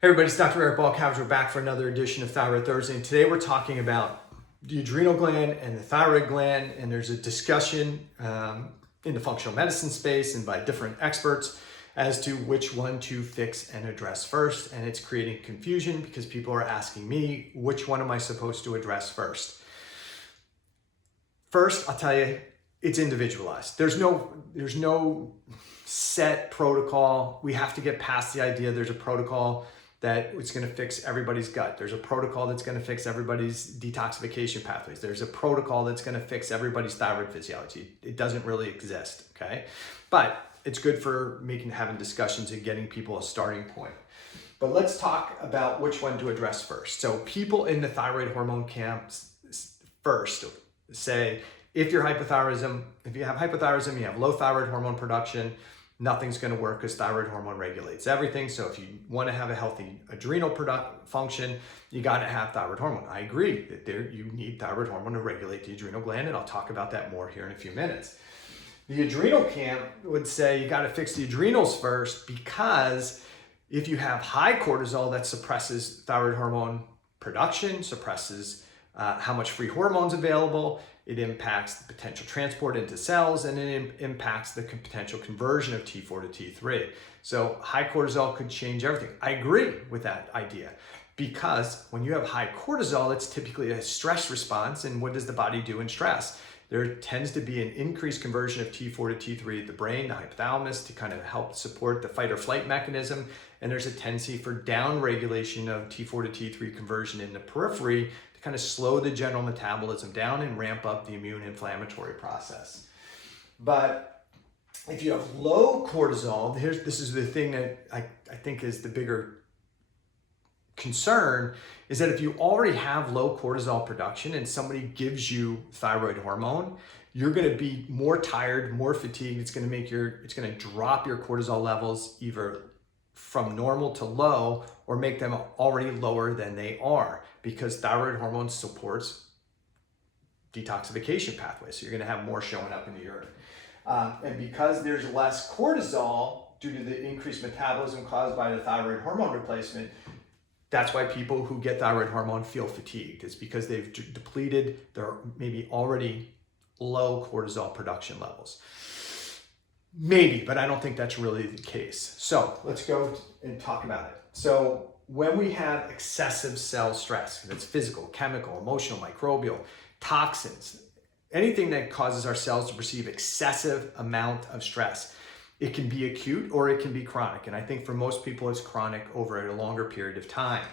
Hey everybody, it's Dr. Eric Balcavage. We're back for another edition of Thyroid Thursday, and today we're talking about the adrenal gland and the thyroid gland, and there's a discussion in the functional medicine space and by different experts as to which one to fix and address first, and it's creating confusion because people are asking me, which one am I supposed to address first? First, I'll tell you, it's individualized. There's no set protocol. We have to get past the idea there's a protocol that it's going to fix everybody's gut. There's a protocol that's going to fix everybody's detoxification pathways. There's a protocol that's going to fix everybody's thyroid physiology. It doesn't really exist, okay? But it's good for having discussions and getting people a starting point. But let's talk about which one to address first. So people in the thyroid hormone camps first say, if you have hypothyroidism, you have low thyroid hormone production, nothing's going to work because thyroid hormone regulates everything. So if you want to have a healthy adrenal function, you got to have thyroid hormone. I agree that you need thyroid hormone to regulate the adrenal gland, and I'll talk about that more here in a few minutes. The adrenal camp would say you got to fix the adrenals first, because if you have high cortisol, that suppresses thyroid hormone production, suppresses how much free hormones available. It impacts the potential transport into cells, and it impacts the potential conversion of T4 to T3. So high cortisol could change everything. I agree with that idea, because when you have high cortisol, it's typically a stress response. And what does the body do in stress? There tends to be an increased conversion of T4 to T3 at the brain, the hypothalamus, to kind of help support the fight or flight mechanism. And there's a tendency for down regulation of T4 to T3 conversion in the periphery to kind of slow the general metabolism down and ramp up the immune inflammatory process. But if you have low cortisol, this is the thing that I think is the bigger concern, is that if you already have low cortisol production and somebody gives you thyroid hormone, you're going to be more tired, more fatigued. It's going to drop your cortisol levels either from normal to low, or make them already lower than they are, because thyroid hormone supports detoxification pathways. So you're going to have more showing up in the urine. And because there's less cortisol due to the increased metabolism caused by the thyroid hormone replacement, that's why people who get thyroid hormone feel fatigued. It's because they've depleted their maybe already low cortisol production levels. Maybe, but I don't think that's really the case. So let's go and talk about it. So when we have excessive cell stress, that's physical, chemical, emotional, microbial, toxins, anything that causes our cells to perceive excessive amount of stress, it can be acute or it can be chronic. And I think for most people, it's chronic over a longer period of time.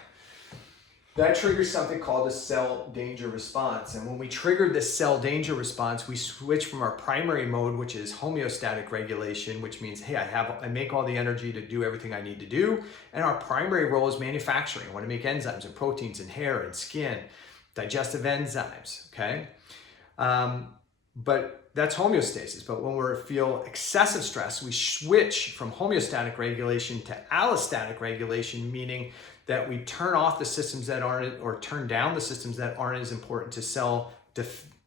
That triggers something called a cell danger response. And when we trigger this cell danger response, we switch from our primary mode, which is homeostatic regulation, which means, hey, I make all the energy to do everything I need to do. And our primary role is manufacturing. I want to make enzymes and proteins in hair and skin, digestive enzymes, okay? But that's homeostasis. But when we feel excessive stress, we switch from homeostatic regulation to allostatic regulation, meaning that we turn off the systems that aren't, or turn down the systems that aren't as important to cell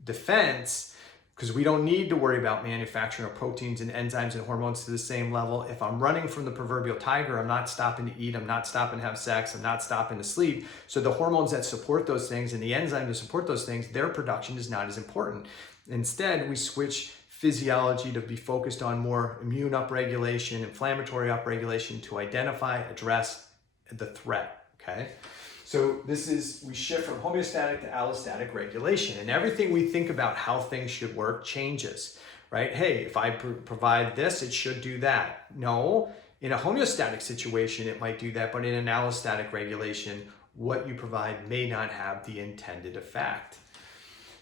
defense, because we don't need to worry about manufacturing of proteins and enzymes and hormones to the same level. If I'm running from the proverbial tiger, I'm not stopping to eat, I'm not stopping to have sex, I'm not stopping to sleep. So the hormones that support those things and the enzymes that support those things, their production is not as important. Instead, we switch physiology to be focused on more immune upregulation, inflammatory upregulation, to identify, address the threat, okay? So we shift from homeostatic to allostatic regulation, and everything we think about how things should work changes, right? Hey, if I provide this, it should do that. No, in a homeostatic situation, it might do that, but in an allostatic regulation, what you provide may not have the intended effect.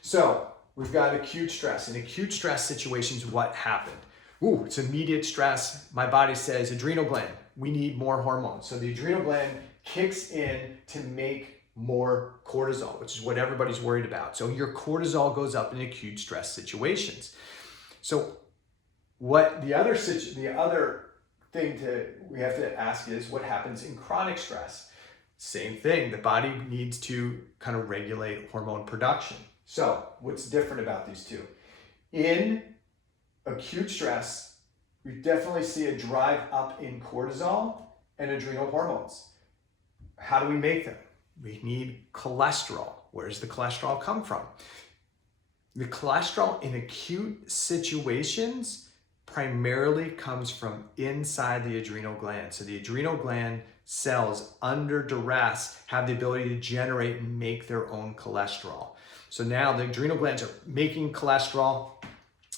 So we've got acute stress. In acute stress situations, what happened? Ooh, it's immediate stress. My body says, adrenal gland, we need more hormones. So the adrenal gland kicks in to make more cortisol, which is what everybody's worried about. So your cortisol goes up in acute stress situations. So what the other thing we have to ask is, what happens in chronic stress? Same thing, the body needs to kind of regulate hormone production. So what's different about these two? In acute stress, we definitely see a drive up in cortisol and adrenal hormones. How do we make them? We need cholesterol. Where does the cholesterol come from? The cholesterol in acute situations primarily comes from inside the adrenal gland. So the adrenal gland cells under duress have the ability to generate and make their own cholesterol. So now the adrenal glands are making cholesterol.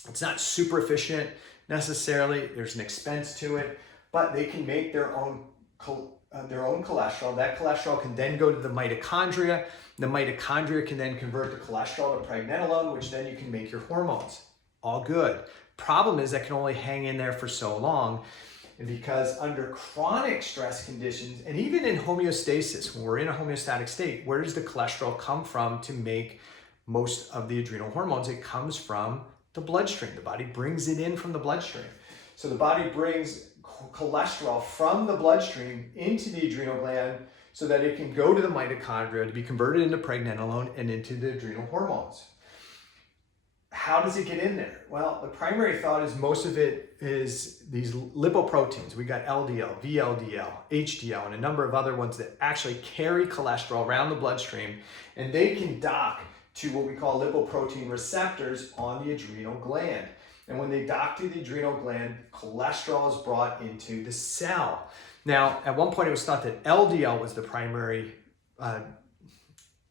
It's not super efficient necessarily. There's an expense to it, but they can make their own cholesterol. That cholesterol can then go to the mitochondria. The mitochondria can then convert the cholesterol to pregnenolone, which then you can make your hormones. All good. Problem is that can only hang in there for so long. And because under chronic stress conditions, and even in homeostasis, when we're in a homeostatic state, where does the cholesterol come from to make most of the adrenal hormones? It comes from the bloodstream. The body brings it in from the bloodstream. So the body brings cholesterol from the bloodstream into the adrenal gland so that it can go to the mitochondria to be converted into pregnenolone and into the adrenal hormones. How does it get in there? Well, the primary thought is most of it is these lipoproteins. We got LDL, VLDL, HDL, and a number of other ones that actually carry cholesterol around the bloodstream, and they can dock to what we call lipoprotein receptors on the adrenal gland. And when they dock to the adrenal gland, cholesterol is brought into the cell. Now, at one point it was thought that LDL was the primary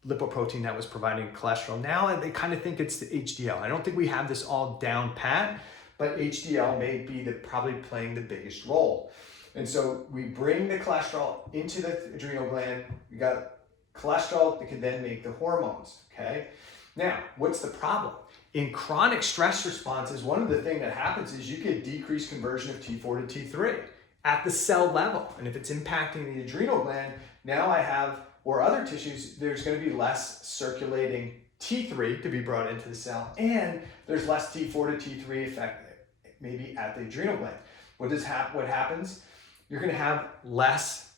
lipoprotein that was providing cholesterol. Now they kind of think it's the HDL. I don't think we have this all down pat, but HDL may be probably playing the biggest role. And so we bring the cholesterol into the adrenal gland. We got cholesterol that can then make the hormones, okay? Now, what's the problem? In chronic stress responses, one of the things that happens is you get decreased conversion of T4 to T3 at the cell level. And if it's impacting the adrenal gland, now I have, or other tissues, there's going to be less circulating T3 to be brought into the cell, and there's less T4 to T3 effect maybe at the adrenal gland. What happens? You're going to have less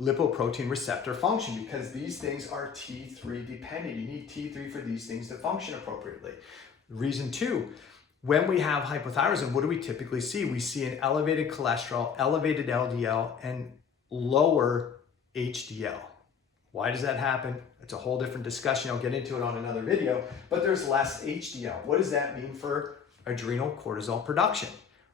lipoprotein receptor function because these things are T3 dependent. You need T3 for these things to function appropriately. Reason two, when we have hypothyroidism, what do we typically see? We see an elevated cholesterol, elevated LDL, and lower HDL. Why does that happen? It's a whole different discussion. I'll get into it on another video, but there's less HDL. What does that mean for adrenal cortisol production?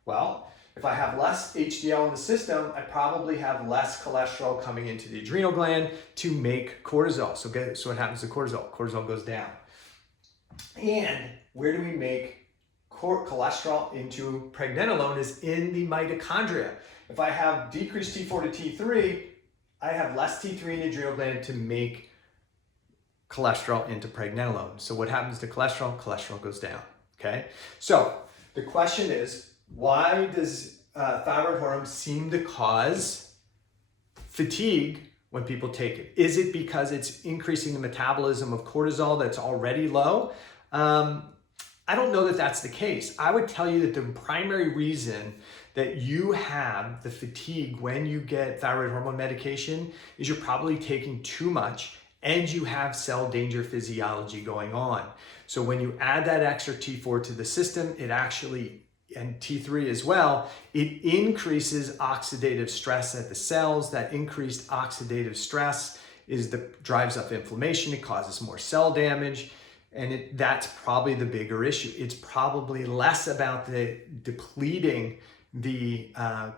Well, if I have less HDL in the system, I probably have less cholesterol coming into the adrenal gland to make cortisol. So what happens to cortisol? Cortisol goes down. And where do we make cholesterol into pregnenolone is in the mitochondria. If I have decreased T4 to T3, I have less T3 in the adrenal gland to make cholesterol into pregnenolone. So what happens to cholesterol? Cholesterol goes down, okay? So the question is, why does thyroid hormone seem to cause fatigue when people take it? Is it because it's increasing the metabolism of cortisol that's already low? I don't know that that's the case. I would tell you that the primary reason that you have the fatigue when you get thyroid hormone medication is you're probably taking too much and you have cell danger physiology going on. So when you add that extra T4 to the system, it actually, and T3 as well, it increases oxidative stress at the cells. That increased oxidative stress drives up inflammation. It causes more cell damage. And that's probably the bigger issue. It's probably less about the depleting the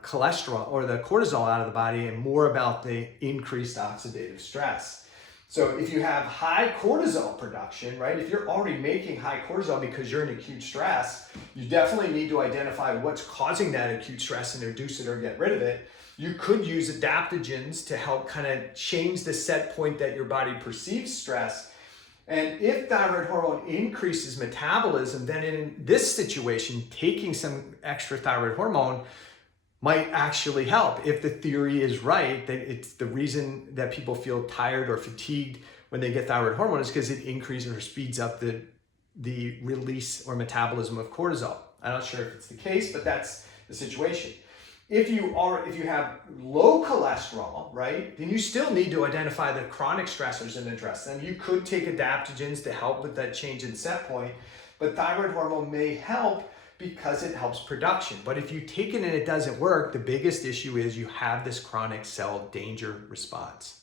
cholesterol or the cortisol out of the body and more about the increased oxidative stress. So if you have high cortisol production, right, if you're already making high cortisol because you're in acute stress, you definitely need to identify what's causing that acute stress and reduce it or get rid of it. You could use adaptogens to help kind of change the set point that your body perceives stress. And if thyroid hormone increases metabolism, then in this situation, taking some extra thyroid hormone might actually help. If the theory is right, that it's the reason that people feel tired or fatigued when they get thyroid hormone is because it increases or speeds up the release or metabolism of cortisol. I'm not sure if it's the case, but that's the situation. If you have low cholesterol, right, then you still need to identify the chronic stressors and address them. You could take adaptogens to help with that change in set point, but thyroid hormone may help because it helps production. But if you take it and it doesn't work, the biggest issue is you have this chronic cell danger response.